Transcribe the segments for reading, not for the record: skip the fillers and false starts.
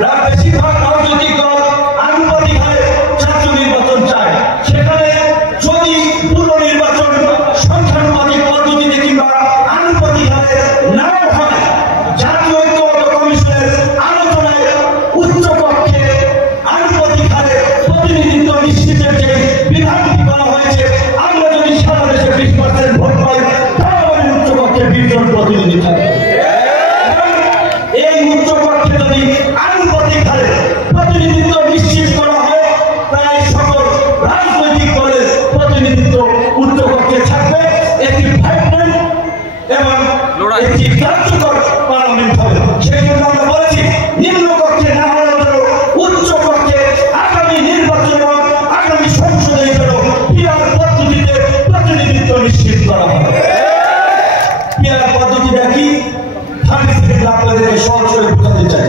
বেশিরভাগ রাজনৈতিক দল আনুপাতিক হারে জাতীয় নির্বাচন চায়। সেখানে যদি পুরো নির্বাচন সংখ্যানুপাতিক পদ্ধতিতে কিংবা আনুপাতিক হারে নাও হয়, জাতীয় ঐক্যমত্য কমিশনের আলোচনায় উচ্চকক্ষে আনুপাতিক হারে প্রতিনিধিত্ব নিশ্চিতের যে বিধানটি করা হয়েছে, আমরা যদি সারা দেশে 20% ভোট পাই তাহলে আমাদের উচ্চকক্ষে 20 জন প্রতিনিধি থাকে। এই উচ্চকক্ষে যদি আনুপাতিক হারে প্রতিনিধিত্ব নিশ্চিত করা হয়, প্রায় সকল রাজনৈতিক দলের প্রতিনিধিত্ব উচ্চকক্ষে থাকবে। একটি ভাইব্রেন্ট এবং একটি কার্যকর পার্লামেন্ট হবে। সেই জন্য আমরা বলেছি নিম্নকক্ষে না হলেও উচ্চকক্ষে আগামী নির্বাচন এবং আগামী সংসদের জন্য পিআর পদ্ধতিতে প্রতিনিধিত্ব নিশ্চিত করা হবে। পিআর পদ্ধতিটা কি? 30 সেকেন্ড আপনাদেরকে সহজ করে বোঝাতে চাই।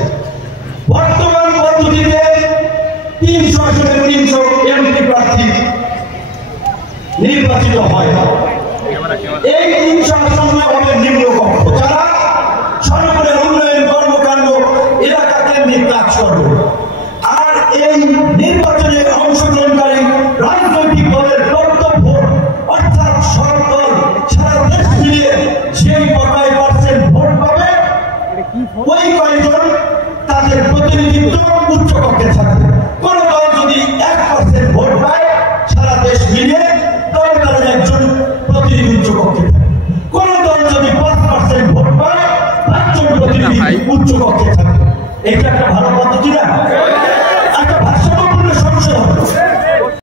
বর্তমান পদ্ধতিতে 300 আসনে 300 এমপি প্রার্থী নির্বাচিত হয়। এই 300 আসনে হবে নিম্নকক্ষ, যারা সরকারের উন্নয়ন কর্মকাণ্ড এলাকাকে নিয়ে কাজ করবে। আর এই নির্বাচনে অংশগ্রহণকারী রাজনৈতিক দলের বক্তব্য, অর্থাৎ সরকার সারা দেশ মিলিয়ে সেই কটাই % ভোট পাবে, ওই কয়েকজন তাদের প্রতিনিধিত্ব উচ্চকক্ষে থাকবে। কোন দল যদি 1% ভোট পায় সারা দেশ মিলিয়ে, তবে তাদের একজন প্রতিনিধি উচ্চকক্ষে থাকবে। কোন দল যদি 5% ভোট পায় 5 জন প্রতিনিধি উচ্চকক্ষে থাকবে। এটা একটা ভালো